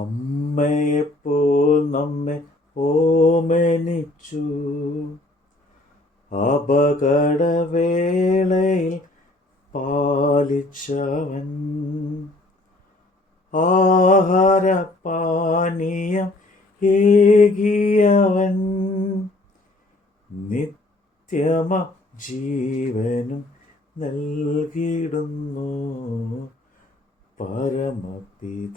അമ്മയെപ്പോൾ നമ്മെ ഓമനിച്ചു, അപകടവേളയിൽ പാലിച്ചവൻ. ആഹാരപാനീയം ഏകിയവൻ, നിത്യമ ജീവനും നൽകിടുന്നു. പരമപിതാവിന്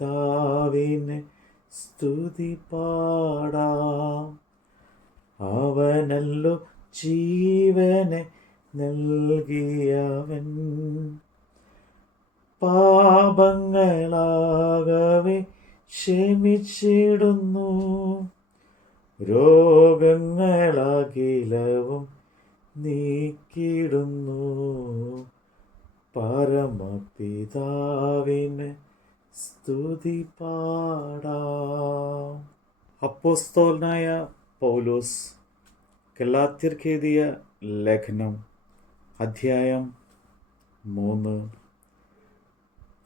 സ്തുതി പാടാം. അവനല്ലോ ജീവനെ നൽകിയവൻ. പാപങ്ങളാകവെ ക്ഷമിച്ചിടുന്നു, രോഗങ്ങളാകിലവും നീക്കിടുന്നു. പരമപിതാവിന് സ്തുതി പാടാം. അപ്പോസ്തലനായ പൗലോസ് ഗലാത്യർക്ക് എഴുതിയ ലേഖനം അധ്യായം 3.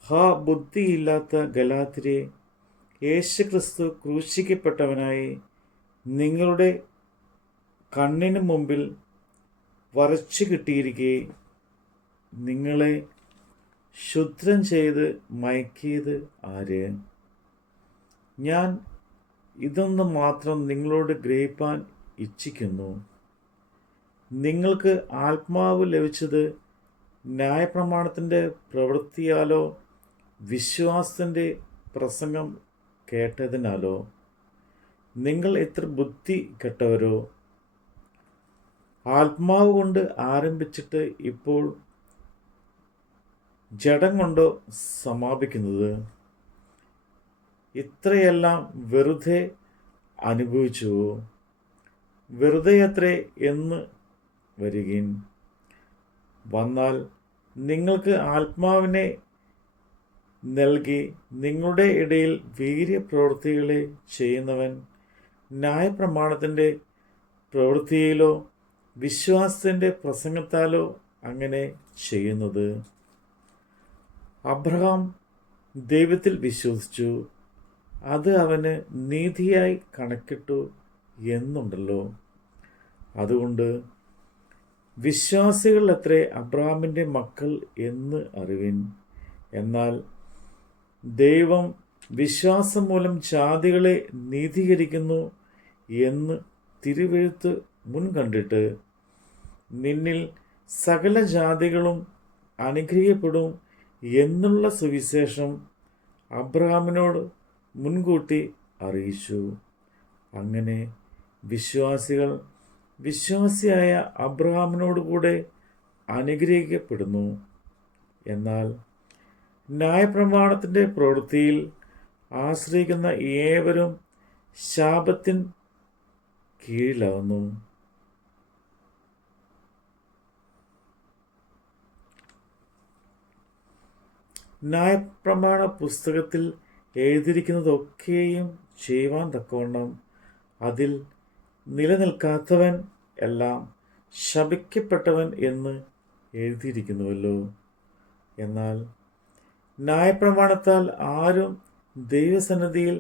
ഹാ ബുദ്ധിയില്ലാത്ത ഗലാത്യരെ, യേശുക്രിസ്തു ക്രൂശിക്കപ്പെട്ടവനായി നിങ്ങളുടെ കണ്ണിന് മുമ്പിൽ വരച്ചു കിട്ടിയിരിക്കെ നിങ്ങളെ ക്ഷുദ്രം ചെയ്ത് മയക്കിയത് ആര്? ഞാൻ ഇതൊന്ന് മാത്രം നിങ്ങളോട് ഗ്രഹിപ്പാൻ ഇച്ഛിക്കുന്നു. നിങ്ങൾക്ക് ആത്മാവ് ലഭിച്ചത് ന്യായപ്രമാണത്തിൻ്റെ പ്രവൃത്തിയാലോ വിശ്വാസത്തിൻ്റെ പ്രസംഗം കേട്ടതിനാലോ? നിങ്ങൾ എത്ര ബുദ്ധി കെട്ടവരോ! ആത്മാവ് കൊണ്ട് ആരംഭിച്ചിട്ട് ഇപ്പോൾ ജഡം കൊണ്ടോ സമാപിക്കുന്നത്? ഇത്രയെല്ലാം വെറുതെ അനുഭവിച്ചുവോ? വെറുതെ അത്രേ എന്ന് വരികിൻ. വന്നാൽ നിങ്ങൾക്ക് ആത്മാവിനെ നൽകി നിങ്ങളുടെ ഇടയിൽ വീര്യപ്രവൃത്തികളെ ചെയ്യുന്നവൻ ന്യായപ്രമാണത്തിൻ്റെ പ്രവൃത്തിയിലോ വിശ്വാസത്തിൻ്റെ പ്രസംഗത്താലോ അങ്ങനെ ചെയ്യുന്നത്? അബ്രഹാം ദൈവത്തിൽ വിശ്വസിച്ചു, അത് അവന് നീതിയായി കണക്കിട്ടു എന്നുണ്ടല്ലോ. അതുകൊണ്ട് വിശ്വാസികൾ അത്രേ അബ്രഹാമിൻ്റെ മക്കൾ എന്ന് അറിവിൻ. എന്നാൽ ദൈവം വിശ്വാസം മൂലം ജാതികളെ നീതീകരിക്കുന്നു എന്ന് തിരുവെഴുത്ത് മുൻകണ്ടിട്ട് നിന്നിൽ സകല ജാതികളും അനുഗ്രഹിക്കപ്പെടും എന്നുള്ള സുവിശേഷം അബ്രഹാമിനോട് മുൻകൂട്ടി അറിയിച്ചു. അങ്ങനെ വിശ്വാസികൾ വിശ്വാസിയായ അബ്രഹാമിനോട് കൂടെ അനുഗ്രഹിക്കപ്പെടുന്നു. എന്നാൽ ന്യായപ്രമാണത്തിൻ്റെ പ്രവൃത്തിയിൽ ആശ്രയിക്കുന്ന ഏവരും ശാപത്തിന് കീഴിലാവുന്നു. ന്യായപ്രമാണ പുസ്തകത്തിൽ എഴുതിയിരിക്കുന്നതൊക്കെയും ചെയ്യുവാൻ തക്കവണ്ണം അതിൽ നിലനിൽക്കാത്തവൻ എല്ലാം ശപിക്കപ്പെട്ടവൻ എന്ന് എഴുതിയിരിക്കുന്നുവല്ലോ. എന്നാൽ ന്യായപ്രമാണത്താൽ ആരും ദൈവസന്നിധിയിൽ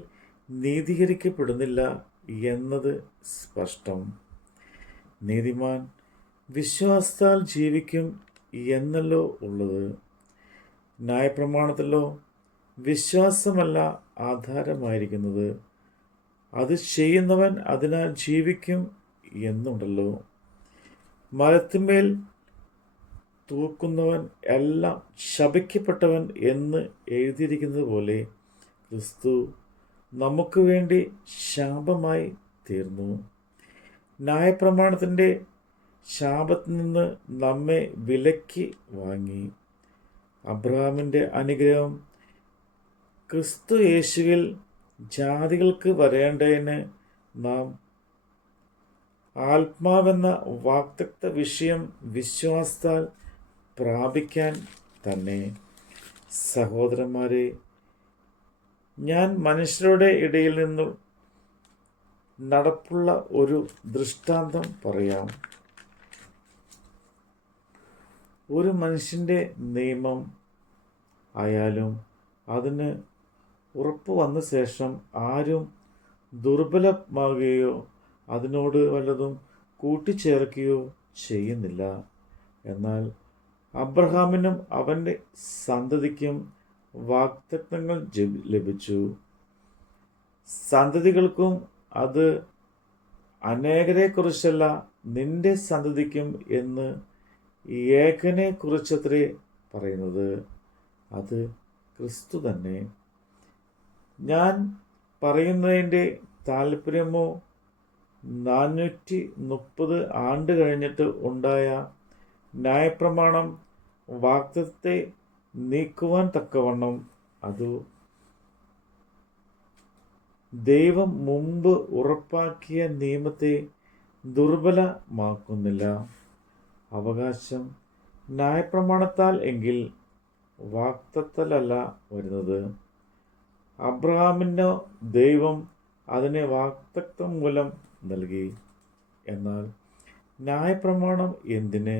നീതീകരിക്കപ്പെടുന്നില്ല എന്നത് സ്പഷ്ടം. നീതിമാൻ വിശ്വാസത്താൽ ജീവിക്കും എന്നല്ലോ ഉള്ളത്. ന്യായപ്രമാണത്തിലോ വിശ്വാസമല്ല ആധാരമായിരിക്കുന്നത്, അത് ചെയ്യുന്നവൻ അതിനാൽ ജീവിക്കും എന്നുണ്ടല്ലോ. മരത്തിന്മേൽ തൂക്കുന്നവൻ എല്ലാം ശപിക്കപ്പെട്ടവൻ എന്ന് എഴുതിയിരിക്കുന്നത് പോലെ ക്രിസ്തു നമുക്ക് വേണ്ടി ശാപമായി തീർന്നു. ന്യായപ്രമാണത്തിൻ്റെ ശാപത്തിൽ നിന്ന് നമ്മെ വിലക്കി വാങ്ങി. അബ്രഹാമിൻ്റെ അനുഗ്രഹം ക്രിസ്തു യേശുവിൽ ജാതികൾക്ക് വരേണ്ടതിന് നാം ആത്മാവെന്ന വാഗ്ദത്ത വിഷയം വിശ്വാസത്താൽ പ്രാപിക്കാൻ തന്നെ. സഹോദരന്മാരെ, ഞാൻ മനുഷ്യരുടെ ഇടയിൽ നിന്നും നടപ്പുള്ള ഒരു ദൃഷ്ടാന്തം പറയാം. ഒരു മനുഷ്യൻ്റെ നിയമം ആയാലും അതിന് ഉറപ്പ് വന്ന ശേഷം ആരും ദുർബലമാകുകയോ അതിനോട് വല്ലതും കൂട്ടിച്ചേർക്കുകയോ ചെയ്യുന്നില്ല. എന്നാൽ അബ്രഹാമിനും അവൻ്റെ സന്തതിക്കും വാഗ്ദത്തങ്ങൾ ലഭിച്ചു. സന്തതികൾക്കും അത് അനേകരെക്കുറിച്ചല്ല, നിന്റെ സന്തതിക്കും എന്ന് ഏകനെ കുറിച്ചത്രേ പറയുന്നത്. അത് ക്രിസ്തു തന്നെ. ഞാൻ പറയുന്നതിൻ്റെ താല്പര്യമോ 430 ആണ്ട് കഴിഞ്ഞിട്ട് ഉണ്ടായ ന്യായപ്രമാണം വാഗ്ദത്തത്തെ നീക്കുവാൻ തക്കവണ്ണം അതു ദൈവം മുമ്പ് ഉറപ്പാക്കിയ നിയമത്തെ ദുർബലമാക്കുന്നില്ല. അവകാശം ന്യായപ്രമാണത്താൽ എങ്കിൽ വാഗ്ദത്തത്തിലല്ല വരുന്നത്. അബ്രഹാമിനോ ദൈവം അതിനെ വാഗ്ദത്തം മൂലം നൽകി. എന്നാൽ ന്യായപ്രമാണം എന്തിന്?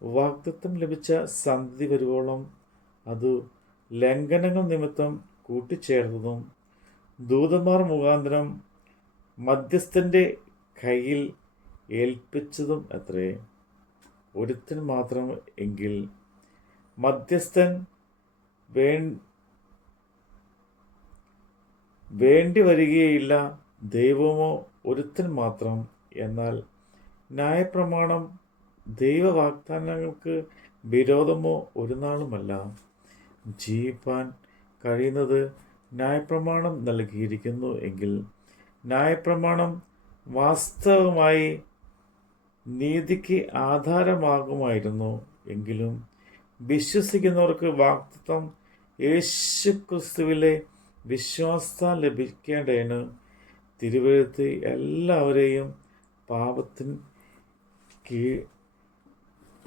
വാഗ്ദത്തം ലഭിച്ച സന്തതി വരുവോളം അതു ലംഘനങ്ങൾ നിമിത്തം കൂട്ടിച്ചേർത്തതും ദൂതന്മാർ മുഖാന്തരം മധ്യസ്ഥൻ്റെ കയ്യിൽ ഏൽപ്പിച്ചതും അത്രേ. ഒരുത്തൻ മാത്രം എങ്കിൽ മധ്യസ്ഥൻ വേണ്ടി വരികയില്ല. ദൈവമോ ഒരുത്തൻ മാത്രം. എന്നാൽ ന്യായപ്രമാണം ദൈവവാഗ്ദാനങ്ങൾക്ക് വിരോധമോ ഒരു നാളുമല്ല. ജീവിപ്പാൻ കഴിയുന്നത് ന്യായപ്രമാണം നൽകിയിരിക്കുന്നു എങ്കിൽ ന്യായപ്രമാണം വാസ്തവമായി നീതിക്ക് ആധാരമാകുമായിരുന്നു. എങ്കിലും വിശ്വസിക്കുന്നവർക്ക് വാഗ്ദത്തം യേശുക്രിസ്തുവിലെ വിശ്വാസത്താൽ ലഭിക്കേണ്ടതിന് തിരുവെഴുത്ത് എല്ലാവരെയും പാപത്തിന്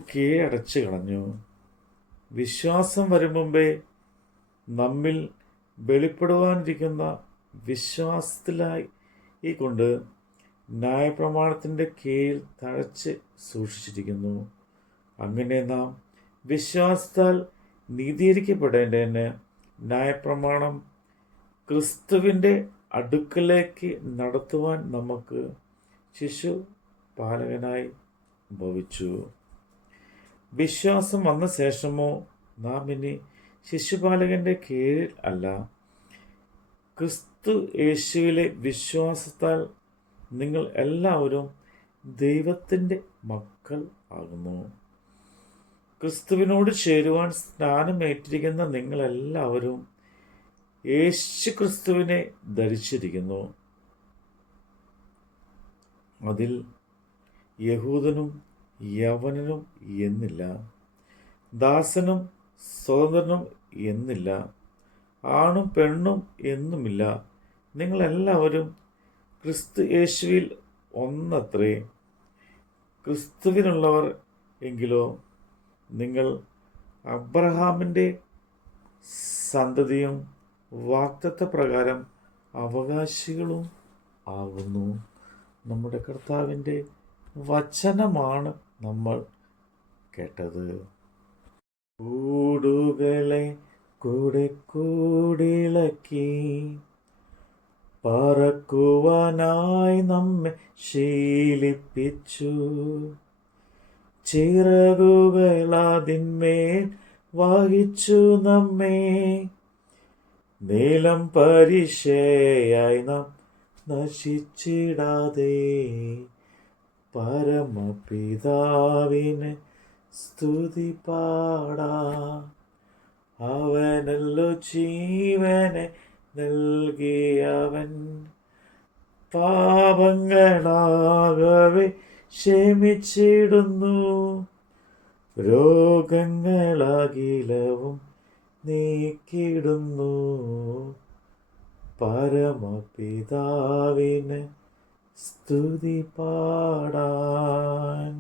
കീഴടച്ചു കളഞ്ഞു. വിശ്വാസം വരും മുമ്പേ നമ്മിൽ വെളിപ്പെടുവാനിരിക്കുന്ന വിശ്വാസത്തിലായി കൊണ്ട് ന്യായപ്രമാണത്തിൻ്റെ കീഴിൽ തഴച്ച് സൂക്ഷിച്ചിരിക്കുന്നു. അങ്ങനെ നാം വിശ്വാസത്താൽ നീതീകരിക്കപ്പെടേണ്ടതിന് ന്യായപ്രമാണം ക്രിസ്തുവിൻ്റെ അടുക്കലേക്ക് നടത്തുവാൻ നമുക്ക് ശിശുപാലകനായി ഭവിച്ചു. വിശ്വാസം വന്ന ശേഷമോ നാം ഇനി ശിശുപാലകൻ്റെ കീഴിൽ അല്ല, ക്രിസ്തു യേശുവിലെ വിശ്വാസത്താൽ നിങ്ങൾ എല്ലാവരും ദൈവത്തിൻ്റെ മക്കൾ ആകുന്നു. ക്രിസ്തുവിനോട് ചേരുവാൻ സ്നാനമേറ്റിരിക്കുന്ന നിങ്ങളെല്ലാവരും യേശു ക്രിസ്തുവിനെ ധരിച്ചിരിക്കുന്നു. അതിൽ യഹൂദനും യവനനും എന്നില്ല, ദാസനും സ്വതന്ത്രനും എന്നില്ല, ആണും പെണ്ണും എന്നുമില്ല. നിങ്ങളെല്ലാവരും ക്രിസ്തു യേശുവിൽ ഒന്നത്രേ. ക്രിസ്തുവിനുള്ളവർ എങ്കിലോ നിങ്ങൾ അബ്രഹാമിൻ്റെ സന്തതിയും വാഗ്ദത്തപ്രകാരം അവകാശികളും ആകുന്നു. നമ്മുടെ കർത്താവിൻ്റെ വചനമാണ് നമ്മൾ കേട്ടത്. കൂടുകളെ കൂടെ കൂടിളക്കി പറക്കുവാനായി നമ്മെ ശീലിപ്പിച്ചു. ചിറകുകളതിന്മേൽ വഹിച്ചു നമ്മെ. നീലം പരിശയായി നാം നശിച്ചിടാതെ പരമപിതാവിന് സ്തുതി പാടാ. അവനല്ലോ ജീവനെ നൽകിയവൻ, പാപങ്ങളാകവെ ക്ഷമിച്ചിടുന്നു. രോഗങ്ങളാകിലവും നീക്കിടുന്നു. പരമപിതാവിന് സ്തുതി പാടാൻ.